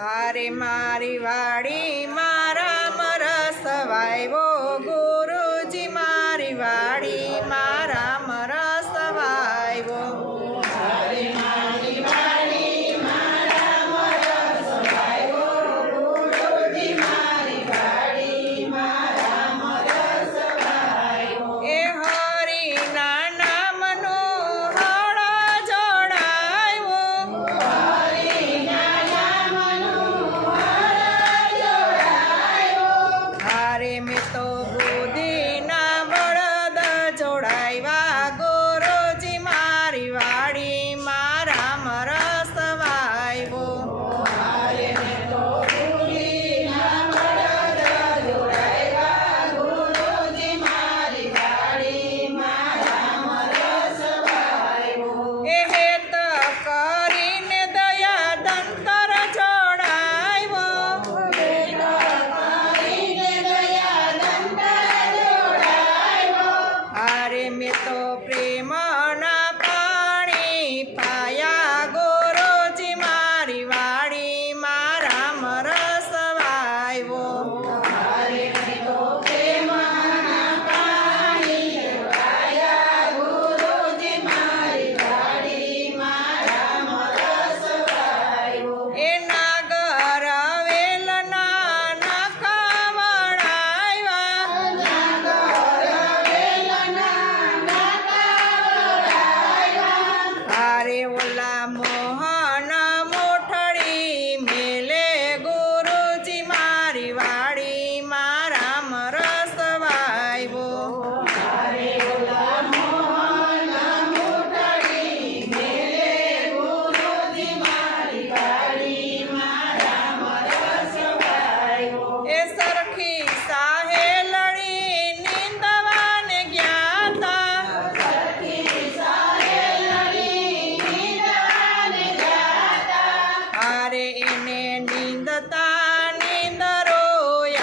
હારે મારી વાડી મારા મરસ વાયવો ગુરુજી મારી વાડી મારા મરસ વાયવો. હારે મારી વાડી મારા મરસ વાયવો ગુરુજી મારી વાડી મારા મરસ વાયવો. એ હરિના નામનો હળ જોડાયો હારે મેં તો બુદ્ધિના બળદ જોડાવ્યા ગુરુજી મારી વાડી મારા મરસ વાયવો. હારે મેં તો બુદ્ધિના બળદ જોડાવ્યા ગુરુજી મારી વાડી મારા મરસ વાયવો. એ હેત કરીને દયા દંતર જોડાવ્યો હારે મેં તો પ્રેમના પાણી પાયા ગુરુજી મારી વાડી મારા મરસ વાયવો. હારે મેં તો પ્રેમના પાણી પાયા ગુરુજી મારી વાડી મારા મરસ વાયવો. એ નાગર વેલના નખવડાવ્યા હારે ઓલા મોહન મોઠડી મેલે ગુરુજી મારી વાડી મારા મરસ વાયવો. હારે ઓલા મોહન મોઠડી મેલે ગુરુજી મારી વાડી મારા મરસ વાયવો. એ સરખી સાહેલડી નીંદવાને ગયા તા સખી સાહેલડી નીંદવાને જાતા. હારે એને નીંદતા નીંદરો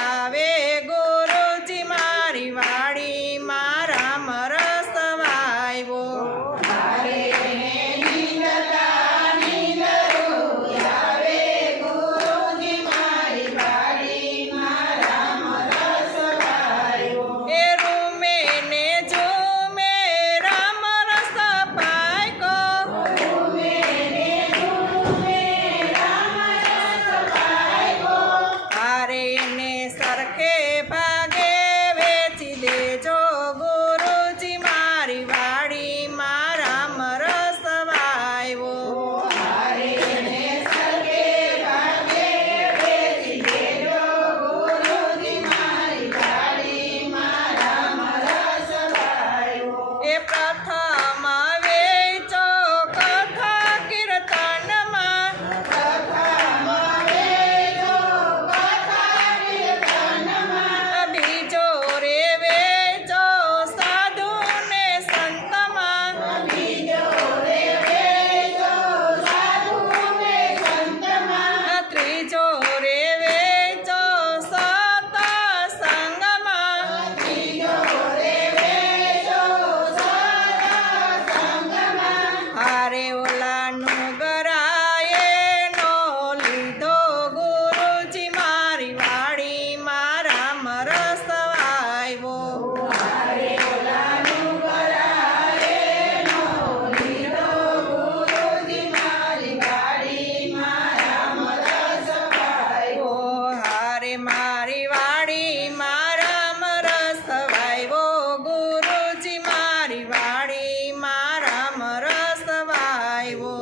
આવે ગુરુજી મારી વાડી મારા મરસ વાયવો. હારે એને નીંદતા નીંદરો આવે ગુરુજી મારી વાડી મારા મરસ વાયવો. એ રૂમે ને ઝૂમે રામ રસ પાયકો હારે એને સરખે ભાગે વેચી દેજો ગુરુજી મારી વાડી મારા મરસ વાયવો. હારે એને સરખે ભાગે વેચી દેજો ગુરુજી મારી વાડી મારા મરસ વાયવો. એ પ્રથમ વેચો કથા કીર્તનમાં કથામાં વેચો કથા કીર્તનમાં. બીજો રે વેચો સાધુ ને સંતમાં બીજો રે વેચો સાધુ ને સંતમાં. ત્રીજો રે વેચો સત્સંગમાં ત્રીજો રે વેચો સત્સંગમાં. હારે ઓલાનું ગરાએ નો લીધો ગુરુજી મારી વાડી મારા મરસ વાયવો. હારે ઓલાનું ગરાએ નો લીધો ગુરુજી મારી વાડી મારા મરસ વાયવો. હારે મારી વાડી મારા મરસ વાયવો ગુરુજી મારી વાડી મારા મરસ વાયવો.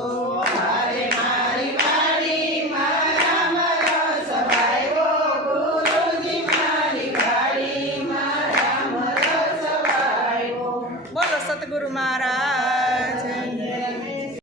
હારે મારી વાડી મારા મરસ વાયવો ગુરુજી મારી વાડી મારા મરસ વાયવો. બોલો સતગુરુ મહારાજ.